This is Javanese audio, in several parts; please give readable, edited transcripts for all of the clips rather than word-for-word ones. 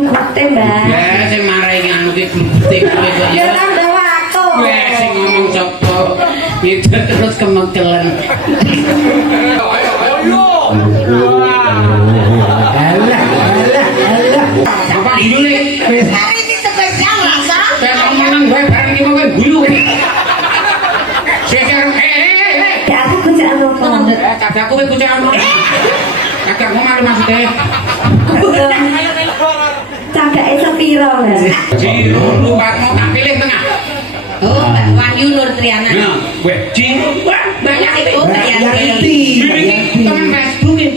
glugute, Mbak. Ya sing marai nganu ki glugute kowe kok Ya ya. kan bawa aku. Weh sing ngomong sapa? Itu terus kemengkelan. Alah. Apa dulu nih? Hari ini spesial lah, Sa. Saya ngomong gue bareng iki kok guyu. Sekarang Ya aku bocah apa? kakakku kowe bocah ono. Kakakmu malu maksudnya. Cagake sepiro, Mas? Ji, lu mau tak pilih tengah. Oh, Mbak Wahyu Nur Triana. Nah, gue Ji, banyak itu. Oh, Mbak Yanti. Ini teman Facebook ya.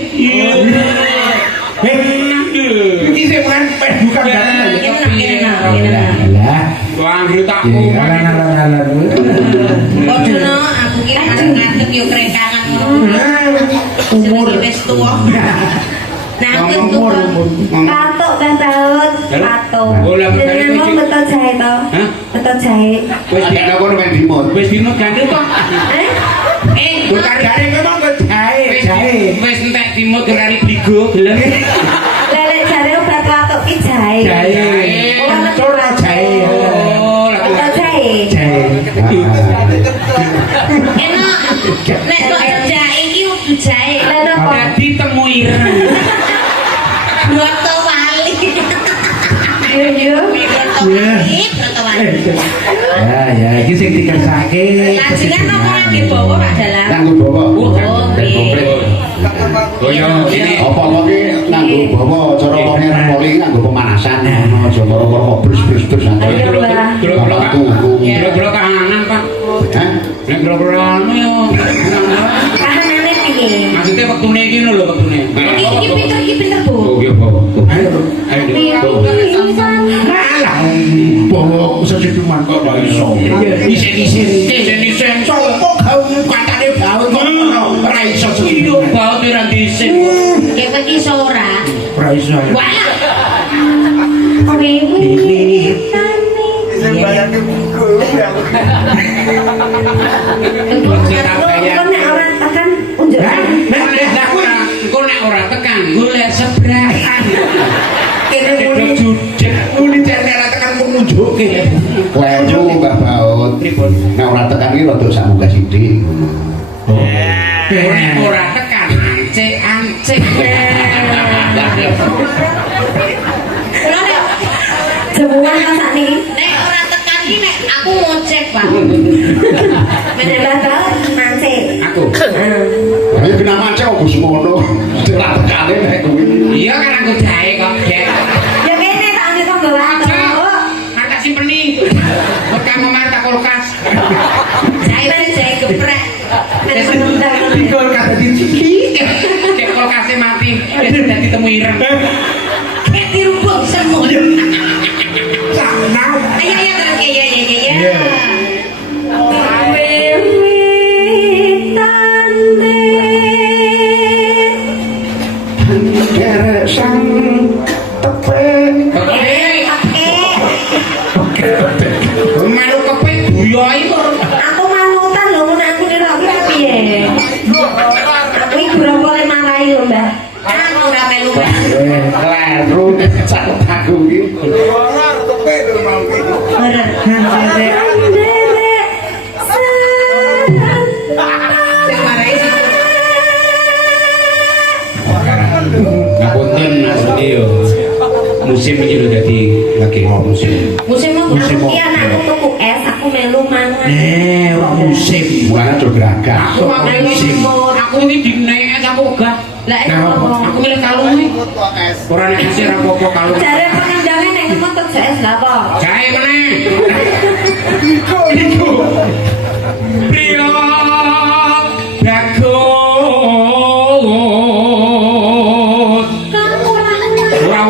Ini saya bukan bukan Enak. Alah. Wah, beritaku. Alah. Ojo no, aku ki ngadeg yo krekangan ngono. Umur wis tuwa. Nah, aku tuwa. Patok kan taun, patok. Jenenge mau betul jahe to? Hah? Betul jahe. Wis Ada aku main dimot. wis dino gandeng kok. Bukan jare memang ke jahe. Wis entek dimut kari bligo gelem. Lelek jare obat patok ki jahe. Jahe. Ancur jahe. Oh, Betul jahe. Jahe. Enak. Nek kok jahe iki kudu jahe. Lah napa? dadi temu ireng. Broto wali. Yo. Broto wali. Ya, iki sing dikersake. Lajengan apa lagi bawa Pak Dalam? Nanggo bawa. Oh, nggih. Oh ya, ini Apa ki nanggo bawa cara wonge poli nganggo pemanasan. Aja moro-moro brus-brus santai. Ayo, Mbak. Gelo-gelo kahanan, Pak. Hah? Nek gelo-gelo anu yo. Kahanane piye? Maksudnya wektune iki lho wektune. Iki pinter, Bu. Oh, iya, bawa. Ayo, Piye? Alah. Bawa sesuduman kok ora iso. Isen-isen. Sopo gawe katane gawe kok ora iso. Iya, baut ora disen. Kayak kowe iki iso ora? Ora iso. Wah. Wiwitane. Kok nek ora tekan unjuk. Kok nek ora tekan golek sebrakan. Kene Dedok judek. muni jane ora tekan kok nunjukke. Kleru Mbah Baut. Pripun? Nek ora tekan ki rada sak munggah sithik. Nek ora tekan ancik-ancik. Jemuan ta sakniki? Nek ora tekan ki nek aku ngocek, Pak. Menek batal mancing. Aku. Ayo kena macet kok Gus ngono. Ora tekane nek kuwi. Iya kan aku jahe kok. Ya kene tak nek kok bawa Aja. aku. Tak simpeni. Kok kamu mar tak kulkas. Jahe geprek. Menek menundang. Dikol kata diciki. Cek kulkasnya mati. Wis dadi temu ireng. Kayak dirubuk semut. Sana. Ayo terus ya. Iya. Derek sang tepek. Melu kepek buyoi kok. Aku manutan lho mun aku nira piye. Aku iki ora boleh marahi lho, Mbak. Aku ora melu. Kleru sak aku ki. Bener. Ngapunten asli yo. Musim iki lho dadi lagi musim. Musim aku ki anakku tuku es, aku melu mangan. Wah musim. Mulane do gerakan. Aku mau musim. Aku iki dinaik aku ogah. Lah itu Aku milih kalung iki. Ora nek isih ra apa-apa kalung. jare pengendangnya nek ngemot tek es lah apa? Jahe meneh. Iku. Priyo bagus. Ora.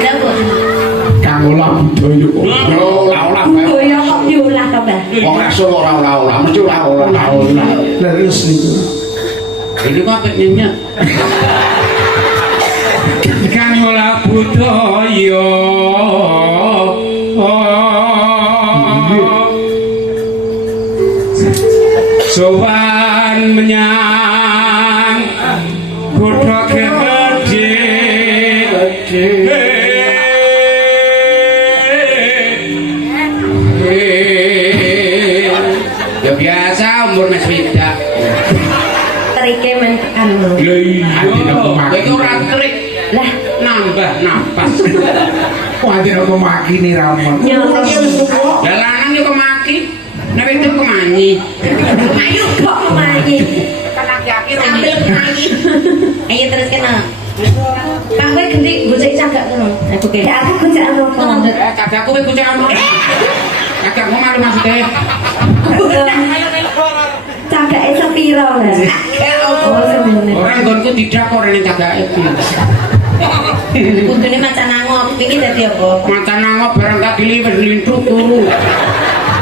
Lah Bu. Kang olah budaya kok. Yo ora Budaya kok diolah to, Mbak? Wong rasul ora mesti ora. Leres niku. Ini kok apik nyenyak. Kang olah budaya. Sowan menyang kutha gedhe Ya biasa umur mas widak. Terike mentekan lho. Lha iya. Kowe Kowe ora trik. Lah, Nambah napas. Kuwi aku maki nih Ramon. nyolong. Lah lanang yo kemaki. Nek itu kemanyi. Ayo kok manyi. Sambil manyi. Ayo terus kena. Pak kowe gendhi gocek cagak ngono. Aku ke. Ya aku gocek apa? Cagakku kowe bocah anu. Cagakmu malu maksudnya. Cagake sepiro lah. Oh, sebenarnya. Orang nggonku tidak kok rene cagake. Kudune macan nangop, iki dadi apa? Macan nangop barang tak diliwes lintruk turu.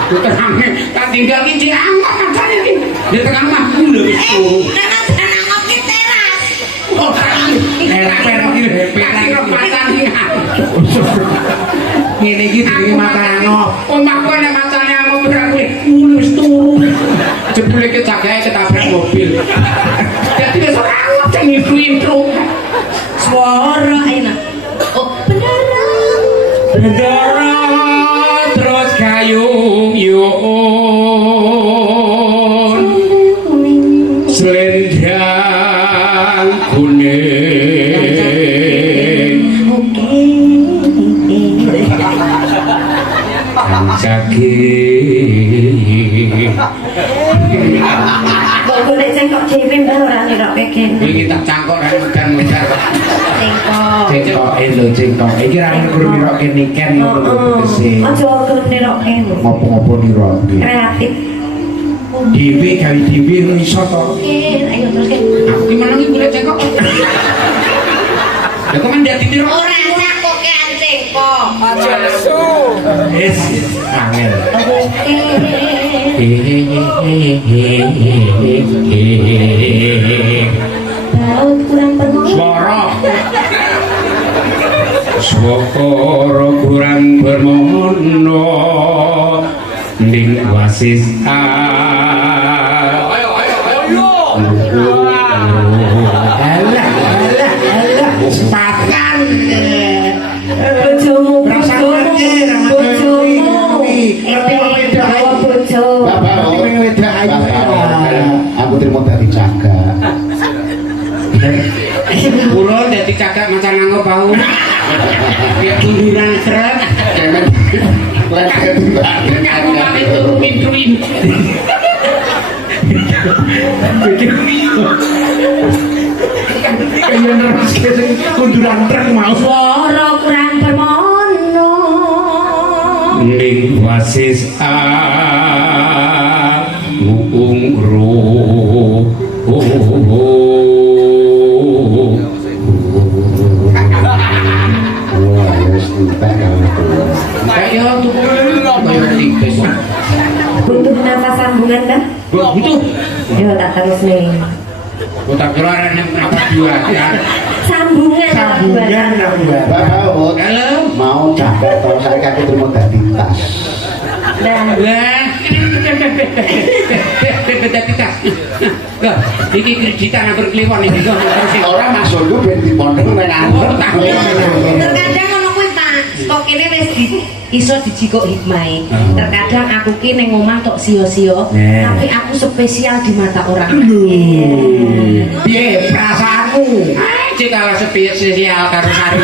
Terangnya tak tinggal ki cek angop macane iki. Dia tekan omahku lho wis turu. Macan nangop ki teras. Oh, heper iki heper macan iki. Ngene iki jenenge mata nangop. Omahku ana macane angop ora kuwi. Wis turu. Jebule ke cagake ketabrak mobil. Dadi wis ora angop sing intro. Suara ayo nak. Oh, beneran. Bendera terus gayung yun selendang kuning Oke. sakit Kok golek cengkok dhewe mbah ora ngerokke kene. ini tak cangkok dan medan-medan Cengkok. Cengkoke lho cengkok. Iki ra ngur mirokke niken ngono tegese. Aja gelem ngerokke. Ngopo-ngopo niro. Kreatif. Dhewe gawe dhewe iso to. Ayo terus ke. aku gimana nih boleh cangkok ya kok man dadi tiro Ora sakokean cengkok. Wis angel. Laut kurang bermohon. Swara kurang bermono ning wasis Sepatan. Bojomu, bojomu, bojomu. Ngerti wong wedok ae. Bojo. Bapak, Ngerti wong wedok ae. aku terima dari jaga. Kulo dadi cagak macan nangop bau. Dia kunduran seret. Aku mami turuin. Kaya nerus sing kunduran truk mau. Suara kurang bermono. Ning wasis ungru. Wah, wis entek aku. Kayak tuku koyo tipis. Butuh nafas sambungan dah. Butuh. Yo tak terus nih. Kota kira ana kenapa dua ya. Sambungan. Sambungan aku mbak. Bapak, Halo. mau jaga atau saya aku terima dari tas. Dan Lah, dadi tas. Loh, iki kreditan hampir kliwon iki kok terus Orang masuk lu ben dipondok nang anggur. terkadang ngono kuwi Pak, stok kene wis iso dijikok hikmahe. Terkadang aku ki ning omah tok sia-sia, tapi aku spesial di mata orang. Piye perasaanmu? Cek ala spesial karo sari.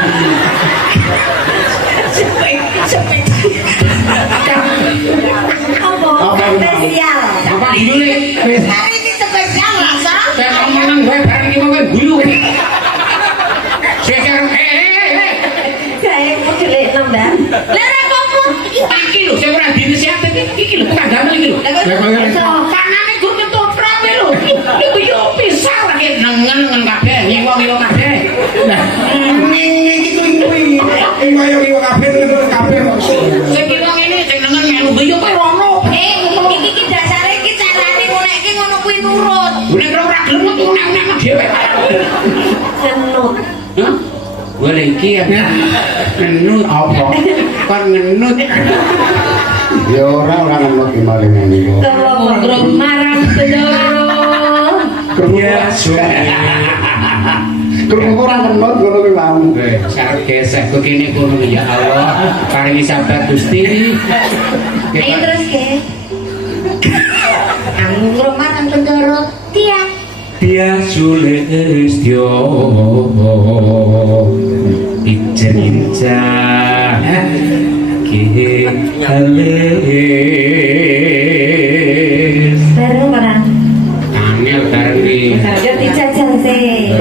Apa? Spesial. Apa dulu nih? Hari ini spesial rasa. Saya ngomong gue bareng iki monggo dulu. Spesial Saya mau gelek nambah. Lah ra kopo. iki lho sing ora diinisiatif iki lho tak damel iki lho. Panane gur ketoprak lho. Iku yo pisah lagi nengen kabeh nyewa kabeh. Nah, iki kuwi. Kaya iki kabeh kabeh kok. Sing kira ngene sing nengen melu yo kowe rono. Iki dasare iki carane ngonekke ngono kuwi nurut. Nek ora gelem metu nek dhewe. Senut. Hah? Boleh iki ya. Ngenut apa? Kon ngenut. Ya orang ngenut ki maling ngene. Tolong marang sedoro. Ya sudah. Krungu ora kenut ngono kuwi mau. Sarep gesek kok kene kono ya Allah. Paringi sabar Gusti. Ayo terus ke. Anggur mangan pendoro tiang. Dia sulestyo Ica Ki halis Bareng barang. Angel bareng Yo dijajal sih.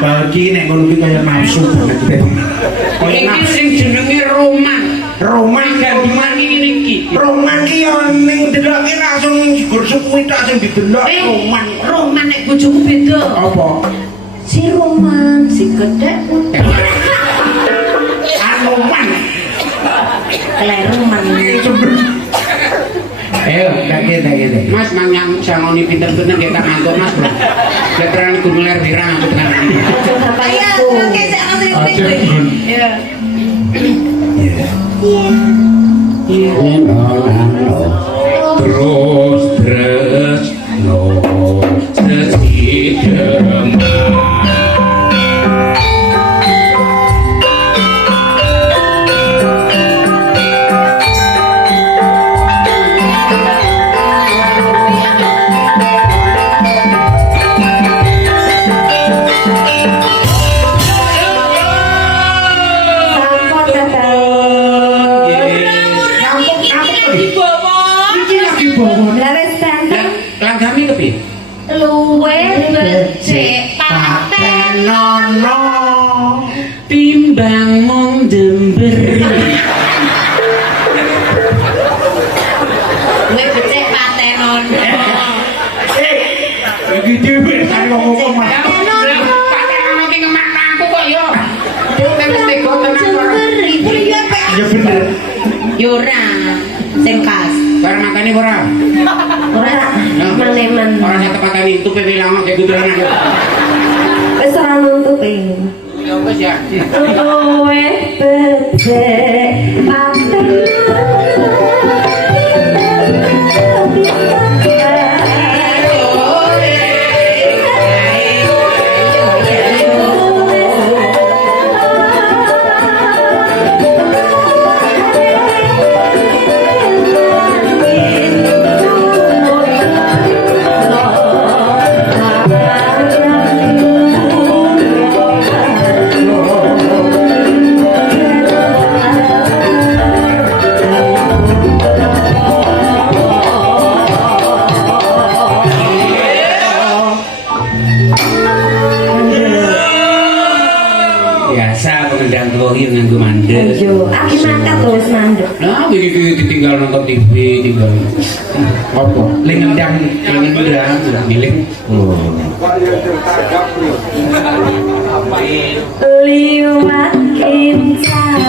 Bagi nek ngono kuwi kaya nafsu banget. Kaya Ini nafsu. sing jenenge roman Roman Gantungan ini iki Roman ki yo ning deloke langsung gur sukuwi tok sing didelok Roman. Roman nek bojoku beda. Apa? Si Roman, si gedek. Anoman. Kleru man. Ayo, tak kene. Mas manyang sangoni pinter-pinter kita ngantuk Mas bro Leteran gumeler wirang aku tenan Ayo, terus ke sak nang sini. Iya. Terus no sesidem Sampun ta. Iki lagi bawa. Lah wis ganteng. Langgami kepi Luwe becik patenono. timbang mung jember Luwe becik patenono. Iki dhewe kare ngomong Mas. Patenono ki ngemakna aku kok yo Nek mesti go tenan karo Ya bener. Yo ora sing pas. bareng makane ora Ora maneman. ora sak tepatane itu pewilang kayak guduran aku Wis ora nutupi. ya wis ya Luwe becik biasa pengendang krohi nganggo mandek Yo, aku mangkat terus mandek. nah iki ditinggal nonton TV tinggal Apa? lengendang milik Liwat kincang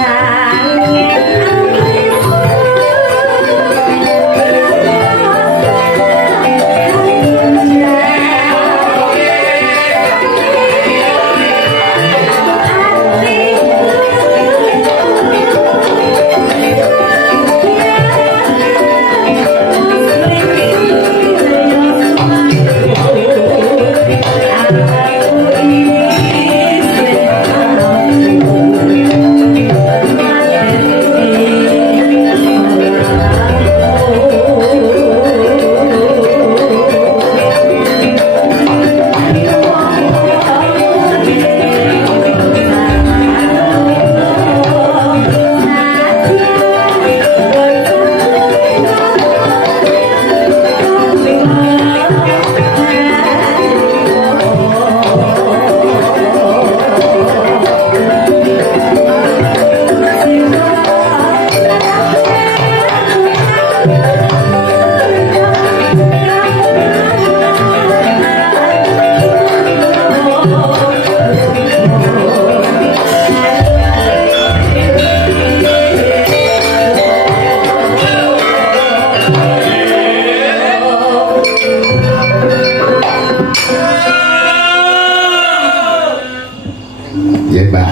Ya Mbak,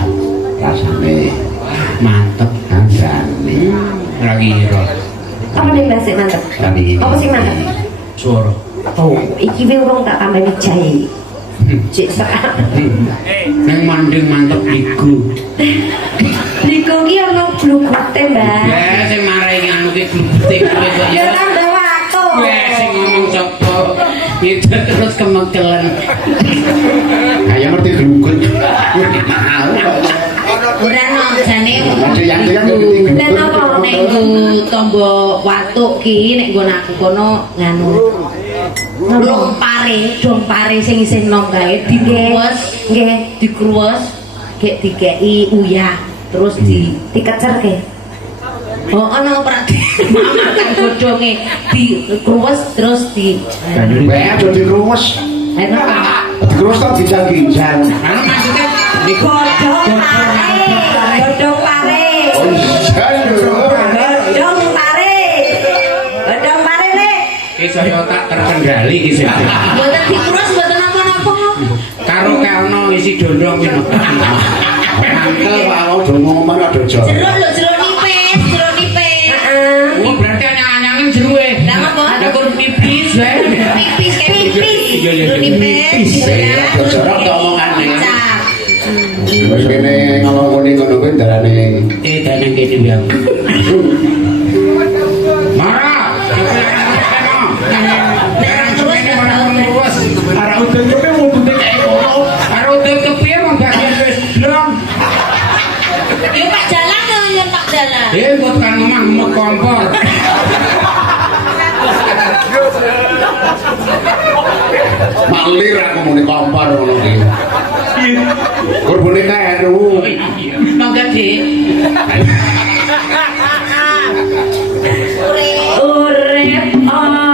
rasane mantep andane lagi ro apa nih bahasa mantep? kali ini. Apa sih mantep? suara Oh, iki wae urung tak tambah jahe. Cik serak. Nang mandeng mantep liku. Liku ki ono blugute, Mbak. Ya sing marai nganu ki glubute kowe kok Ya ya. tambah waktu. Wes sing ngomong sapa. Itu terus kemekelen. Kayak ngerti glugut. Ora no jane. Ada yang ngerti Lah napa nek nggo tombo watuk ki nek nggon aku kono nganu. Dompare sing isih nom kae dikruwes, nggih, dikruwes, gek dikeki uyah, terus dikecerke. Oh, ana prati. Mama kan godhonge dikruwes terus di Wae aja dirumes. enak. Dikrumes tak dijang-ginjang. Anu maksudnya di Godhong pare. Godhong pare. Oh iya lho. Godhong pare. Godhong pare le. saya tak terkendali ki sing. Mboten dikruwes mboten napa-napa. Karo kelno isi dondong pino. Mangkel Pak mau do ngomong ada jok. Jeruk lho, jeruk nipis, jeruk nipis. Heeh. Oh berarti anyang-anyangin jeruwe. Lah apa? Ada kur pipis wae. Pipis kayak pipis. Iya, iya, Jeruk iya. nipis. Ya jorok to omongane. Cap. Wis kene ngomong ngono kuwi darane. Danang kene biang. Marah. Arah udah nyoba mau tuntut kayak kono. Karo tepi emang gak wis blong. Ya Pak Jalan lho, ya Pak Jalan. Buat kan ngomong kompor. Malir aku muni kompor ngono ki. Kurbune kleru. Mangga Dik. Urip ana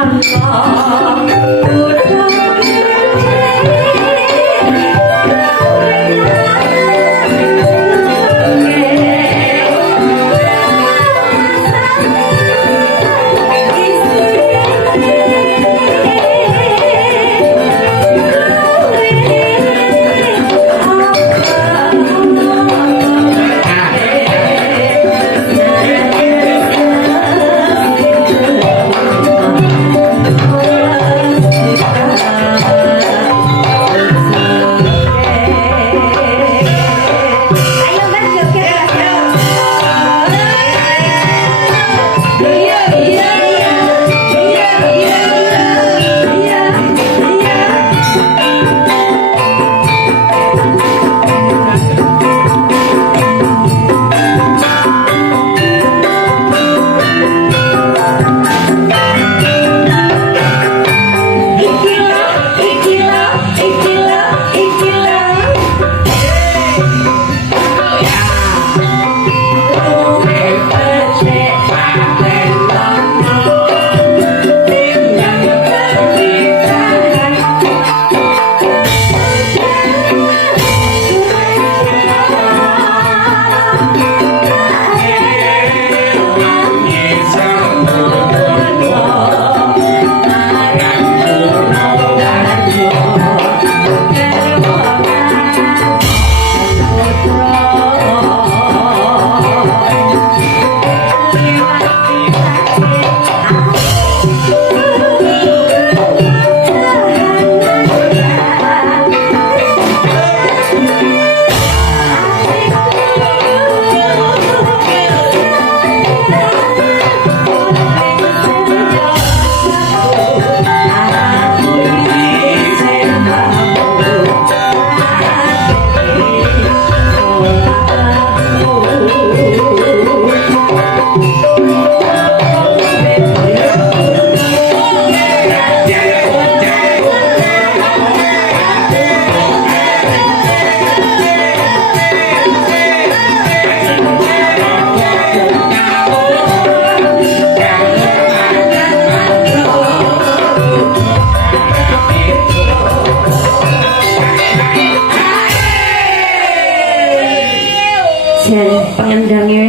pengendangnya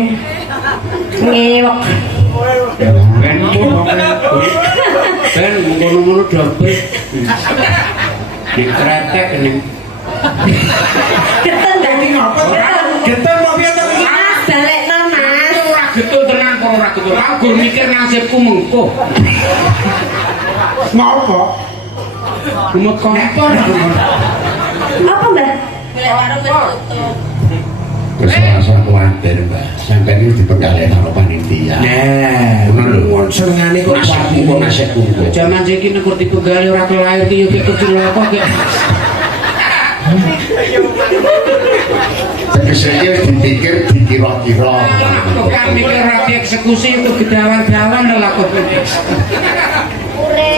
ngewek. Ben ngono-ngono dobel. Dikretek ning. Geten Ini ngapa? Getar mau piye to? Mas balekno Mas. Ora getun tenan kok ora getun. Aku gur mikir nasibku mengko. Ngapa? Cuma kompor. Apa, Mbak? Golek warung wis tutup. Keselasa kuwatir, Mbak. Sampai ini dipenggalih karo panitia. Nah, Bener. senengane kok Nasib kumpul, nasib kumpul. Zaman iki nek dipenggali ora kelahir ki yo kecil kok. Tegese dipikir dikira-kira. Kok kan mikir ora dieksekusi untuk gedawan-dawan lho lah kok. Ure